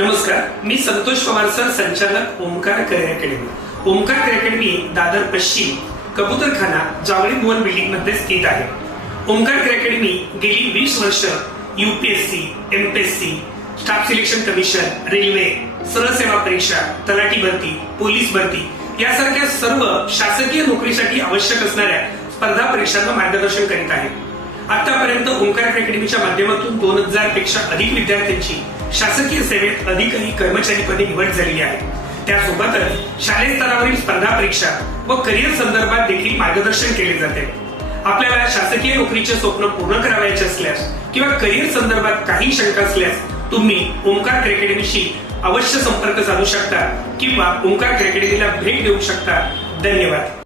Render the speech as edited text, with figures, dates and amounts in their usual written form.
नमस्कार, मी संतोष पवार सर, संचालक Omkar career academy. Omkar career academy Dadar पश्चिम कबूतरखाना जावळी भुवन बिल्डिंग मध्ये स्थित आहे. ओमकार करिअर अकॅडमी गेली 20 वर्ष UPSC, MPSC, staff selection commission, railway, सरळ सेवा परीक्षा, तलाठी भरती, पोलीस भरती यासारख्या सर्व शासकीय नोकरीसाठी आवश्यक असणाऱ्या स्पर्धा परीक्षांना मार्गदर्शन करीत आहे. आतापर्यंत ओमकार अकॅडमीच्या माध्यमातून 2000 पेक्षा अधिक विद्यार्थ्यांची शासकीय सेवेत अधिकारी कर्मचारी पदी निवड झालेली आहे. त्यासोबतच शालेय स्तरावरील स्पर्धा परीक्षा व करिअर संदर्भात देखील मार्गदर्शन केले जाते. आपल्याला शासकीय नोकरीचे स्वप्न पूर्ण करावयाचे असल्यास किंवा करिअर संदर्भात काही शंका असल्यास तुम्ही ओमकार करिअर अकॅडमीशी अवश्य संपर्क साधू शकता किंवा ओमकार करिअर अकॅडमीला भेट देऊ शकता. धन्यवाद.